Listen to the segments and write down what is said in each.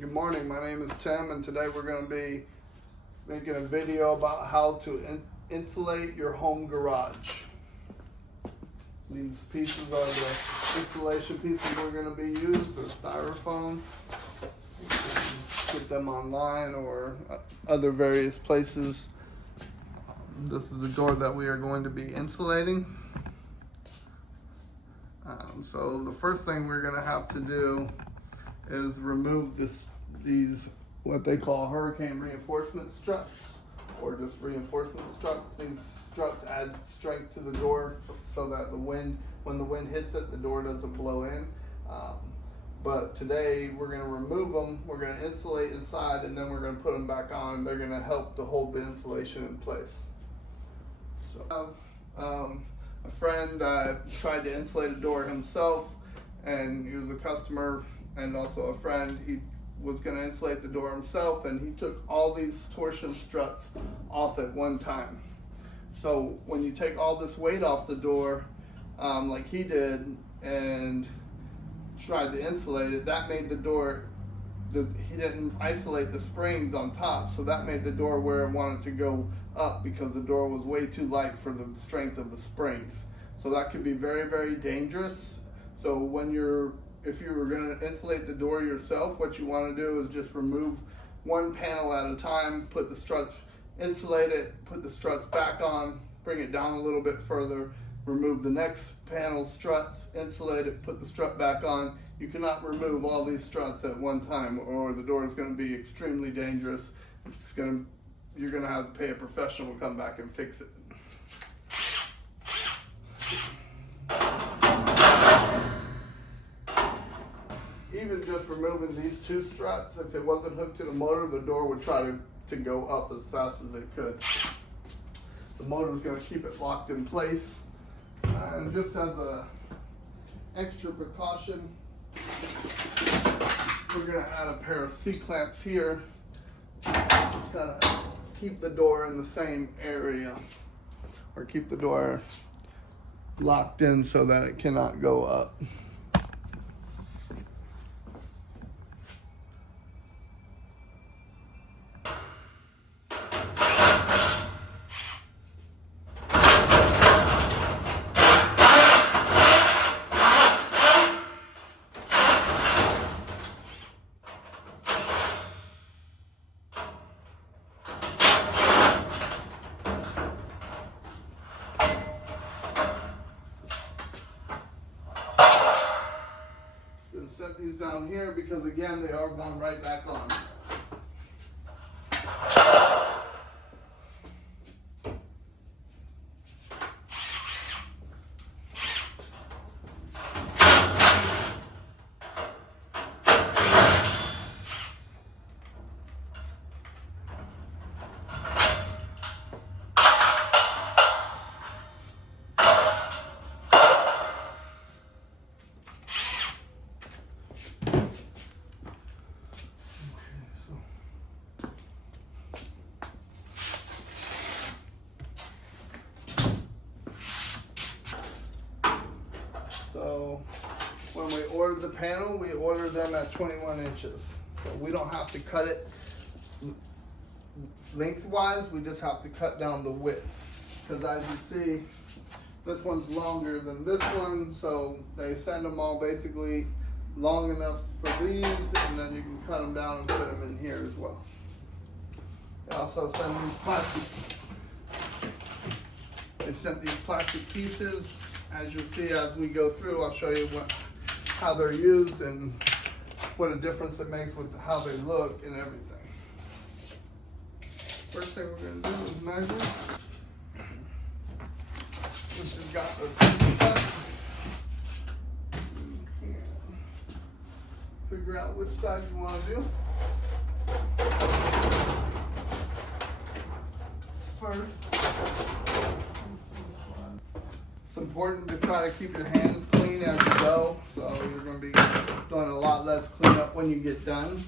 Good morning, my name is Tim, and today we're going to be making a video about how to insulate your home garage. These pieces are the installation pieces we're going to be used. They're styrofoam. You can get them online or other various places. This is the door that we are going to be insulating. So the first thing we're going to have to do is remove these what they call hurricane reinforcement struts, or just reinforcement struts. These struts add strength to the door so that when the wind hits it, the door doesn't blow in. But today we're going to remove them, we're going to insulate inside, and then we're going to put them back on. They're going to help to hold the insulation in place. So a friend tried to insulate a door himself, and he was a customer and also a friend. He was going to insulate the door himself, and he took all these torsion struts off at one time. So when you take all this weight off the door, like he did, and tried to insulate it, that made the door, he didn't isolate the springs on top, so that made the door where it wanted to go up because the door was way too light for the strength of the springs. So that could be very, very dangerous. So if you were going to insulate the door yourself, what you want to do is just remove one panel at a time, put the struts, insulate it, put the struts back on, bring it down a little bit further, remove the next panel struts, insulate it, put the strut back on. You cannot remove all these struts at one time, or the door is going to be extremely dangerous. You're going to have to pay a professional to come back and fix it. Even just removing these two struts, if it wasn't hooked to the motor, the door would try to go up as fast as it could. The motor is going to keep it locked in place. And just as a extra precaution, we're going to add a pair of C-clamps here. Just kind of keep the door in the same area, or keep the door locked in so that it cannot go up. Set these down here because, again, they are going right back on. So when we ordered the panel, we ordered them at 21 inches. So we don't have to cut it lengthwise, we just have to cut down the width. Because as you see, this one's longer than this one, so they send them all basically long enough for these, and then you can cut them down and put them in here as well. They also send these plastic. They sent these plastic pieces. As you'll see as we go through, I'll show you how they're used and what a difference it makes with how they look and everything. First thing we're going to do is measure. This has got the cut. You can figure out which side you want to do. First, it's important to try to keep your hands clean as you go, so you're going to be doing a lot less cleanup when you get done.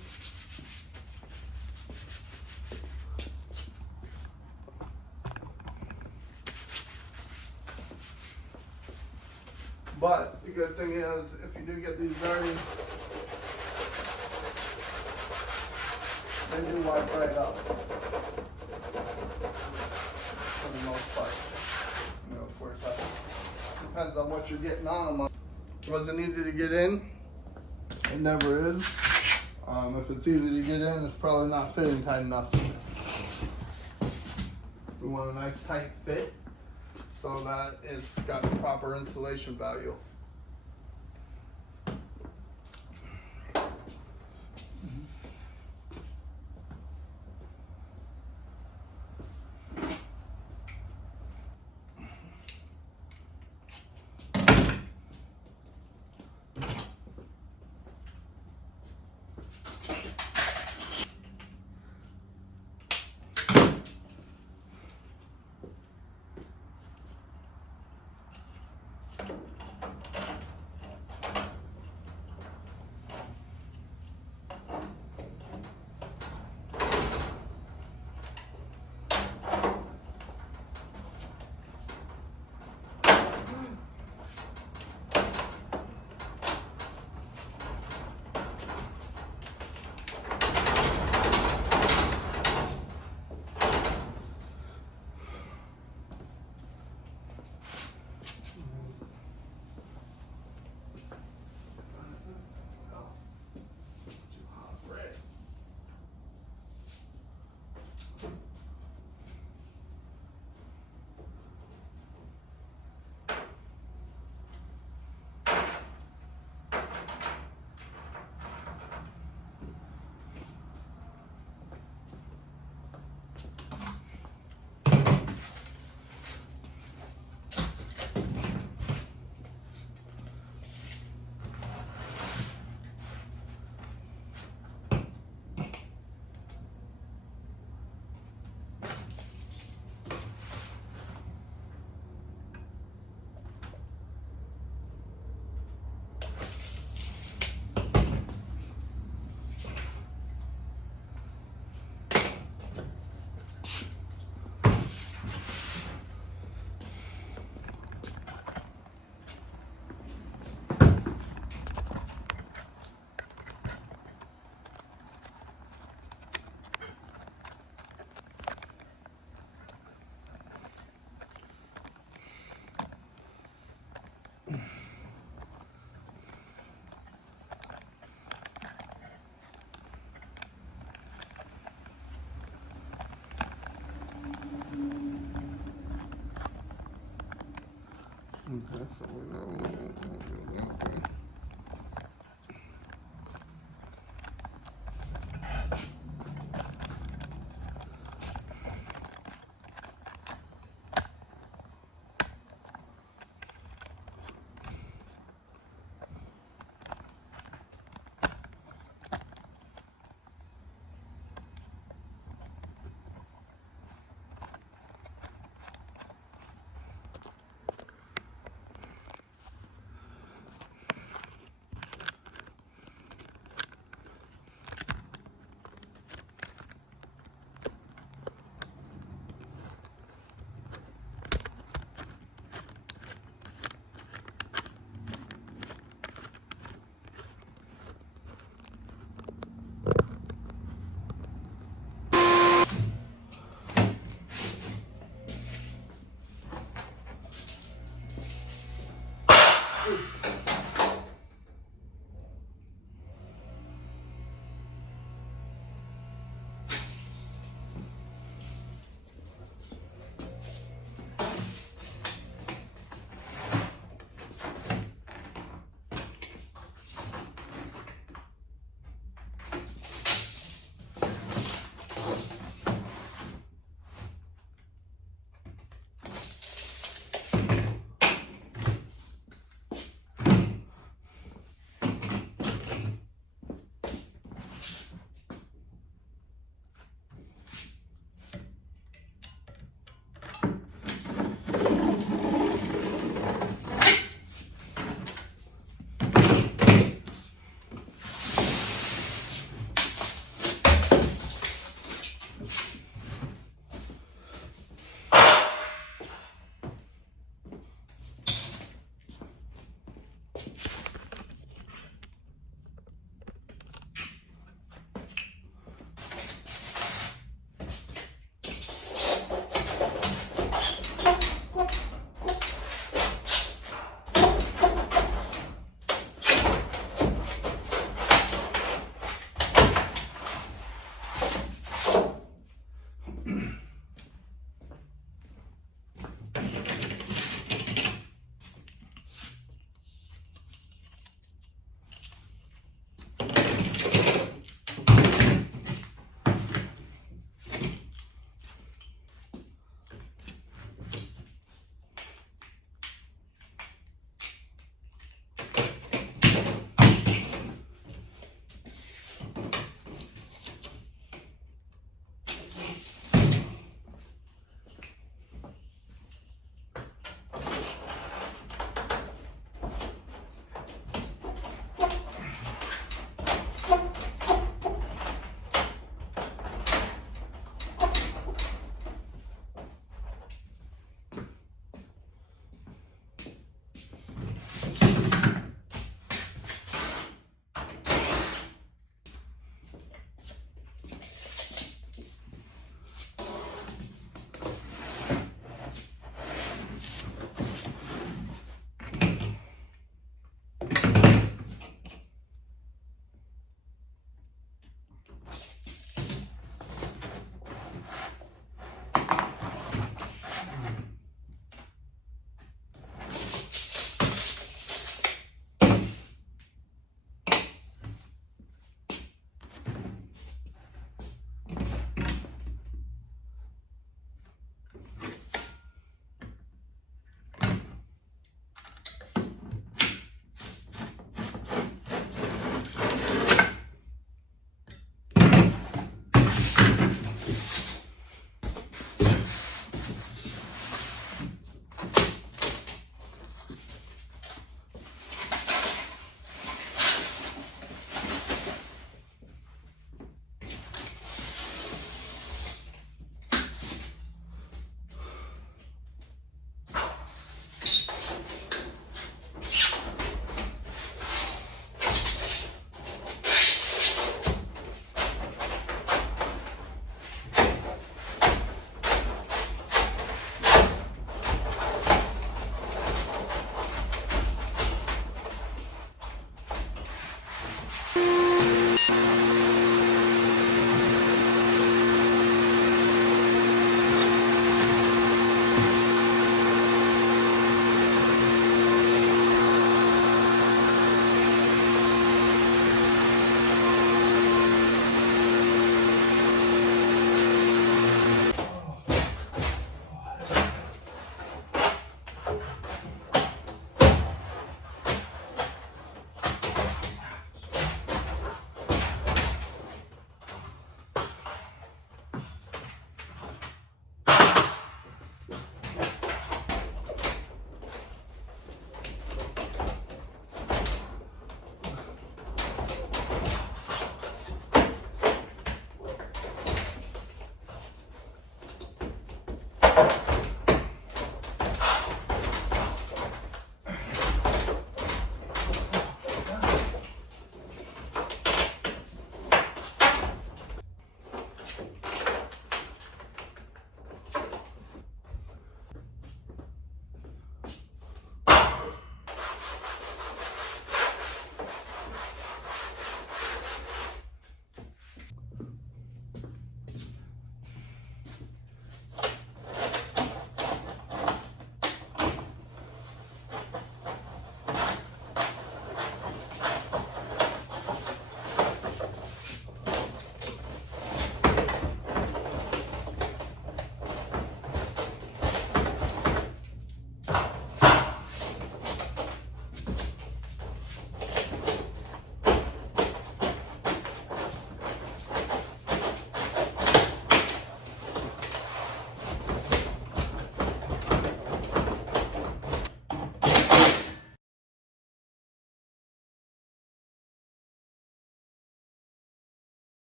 But the good thing is, if you do get these dirty, they do wipe right up. For the most part. You know, of course, that depends on what you're getting on them. Wasn't easy to get in. It never is. If it's easy to get in, it's probably not fitting tight enough. We want a nice tight fit so that it's got the proper insulation value. Okay, so we know. Okay.